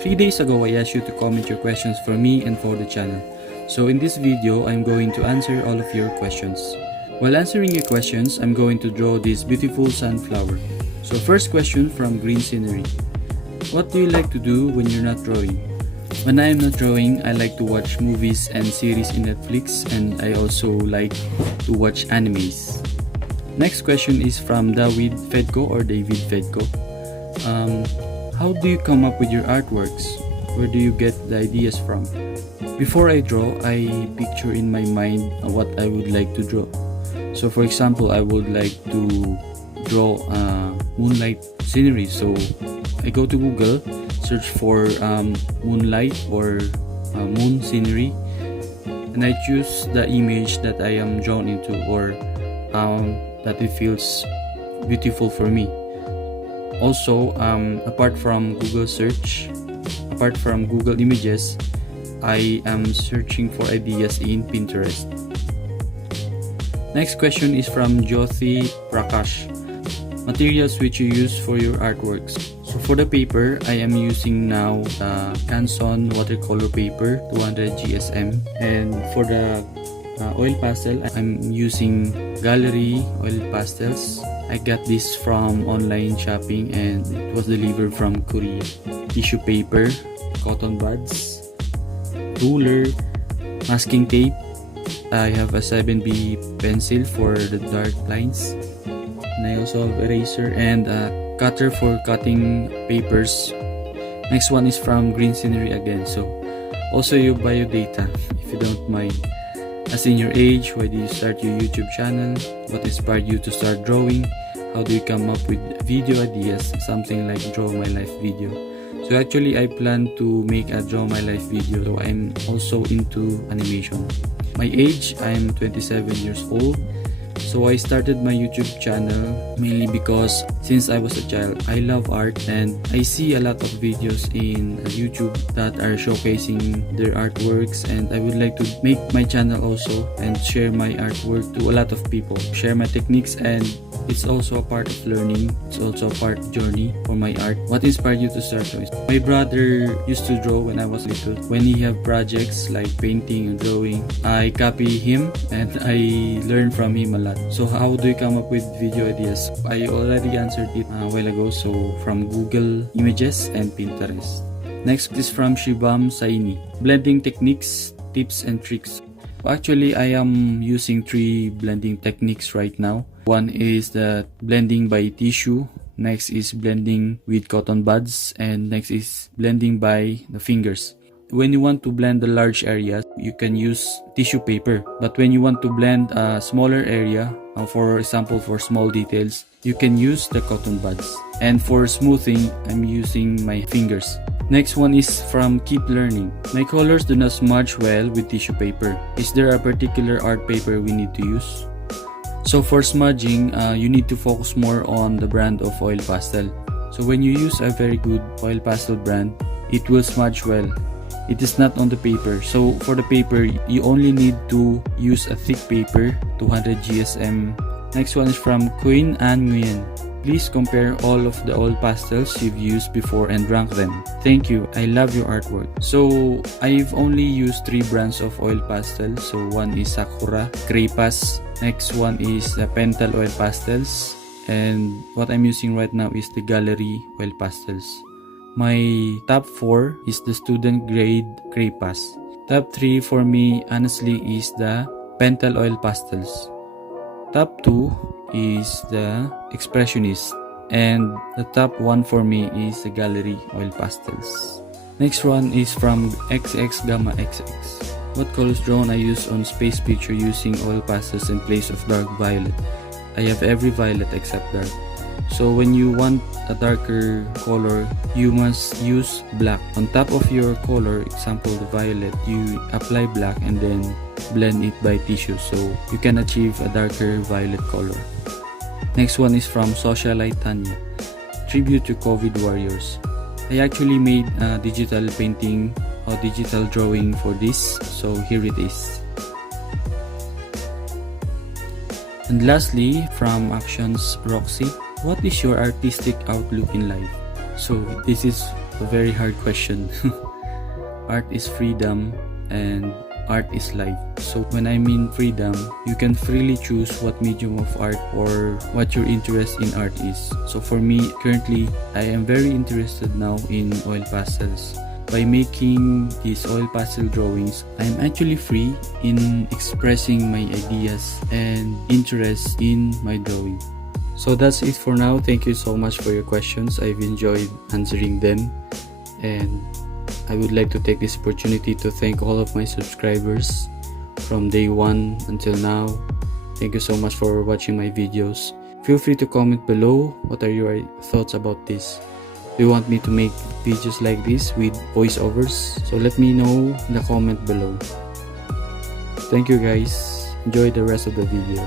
3 days ago, I asked you to comment your questions for me and for the channel. So in this video, I'm going to answer all of your questions. While answering your questions, I'm going to draw this beautiful sunflower. So first question from Green Scenery. What do you like to do when you're not drawing? When I am not drawing, I like to watch movies and series in Netflix, and I also like to watch animes. Next question is from David Fedko or David Fedko. How do you come up with your artworks? Where do you get the ideas from? Before I draw, I picture in my mind what I would like to draw. So for example, I would like to draw moonlight scenery. So I go to Google, search for moonlight or moon scenery, and I choose the image that I am drawn into or that it feels beautiful for me. Also, apart from Google search, apart from Google Images, I am searching for ideas in Pinterest. Next question is from Jyoti Prakash. Materials which you use for your artworks. So for the paper, I am using now the Canson watercolor paper 200 GSM, and for the oil pastel, I'm using Gallery Oil Pastels. I got this from online shopping and it was delivered from Korea. Tissue paper, cotton buds, ruler, masking tape. I have a 7B pencil for the dark lines. And I also have eraser and a cutter for cutting papers. Next one is from Green Scenery again. So also your biodata, if you don't mind. As in your age, why do you start your YouTube channel? What inspired you to start drawing? How do you come up with video ideas? Something like Draw My Life video. So actually, I plan to make a Draw My Life video. So I'm also into animation. My age, I'm 27 years old. So I started my YouTube channel mainly because since I was a child, I love art and I see a lot of videos in YouTube that are showcasing their artworks, and I would like to make my channel also and share my artwork to a lot of people, share my techniques, and it's also a part of learning. It's also a part of journey for my art. What inspired you to start drawing? My brother used to draw when I was little. When he have projects like painting and drawing, I copy him and I learn from him a lot. So how do you come up with video ideas? I already answered it a while ago. So from Google Images and Pinterest. Next is from Shibam Saini. Blending techniques, tips and tricks. Actually, I am using 3 blending techniques right now. One is the blending by tissue. Next is blending with cotton buds. And next is blending by the fingers. When you want to blend the large areas, you can use tissue paper. But when you want to blend a smaller area, for example, for small details, you can use the cotton buds. And for smoothing, I'm using my fingers. Next one is from Keep Learning. My colors do not smudge well with tissue paper. Is there a particular art paper we need to use? So for smudging, you need to focus more on the brand of Oil Pastel. So when you use a very good Oil Pastel brand, it will smudge well. It is not on the paper. So for the paper, you only need to use a thick paper, 200 GSM. Next one is from Queen Anne Nguyen. Please compare all of the oil pastels you've used before and rank them. Thank you. I love your artwork. So I've only used 3 brands of oil pastel. So one is Sakura, Crepas. Next one is the Pentel Oil Pastels. And what I'm using right now is the Gallery Oil Pastels. My top 4 is the student grade Crepas. Top 3 for me honestly is the Pentel Oil Pastels. Top 2 is the Expressionist. And the top 1 for me is the Gallery Oil Pastels. Next one is from XX Gamma XX. What colors drawn I use on space picture using oil pastels in place of dark violet? I have every violet except dark. So when you want a darker color, you must use black. On top of your color, example the violet, you apply black and then blend it by tissue so you can achieve a darker violet color. Next one is from Socialite Tanya. Tribute to COVID warriors. I actually made a digital painting or digital drawing for this, so here it is. And lastly, from Actions Roxy. What is your artistic outlook in life? So this is a very hard question. Art is freedom and art is life. So when I mean freedom, you can freely choose what medium of art or what your interest in art is. So for me, currently, I am very interested now in oil pastels. By making these oil pastel drawings, I am actually free in expressing my ideas and interest in my drawing. So that's it for now. Thank you so much for your questions. I've enjoyed answering them, and I would like to take this opportunity to thank all of my subscribers from day 1 until now. Thank you so much for watching my videos. Feel free to comment below what are your thoughts about this. Do you want me to make videos like this with voiceovers? So let me know in the comment below. Thank you guys. Enjoy the rest of the video.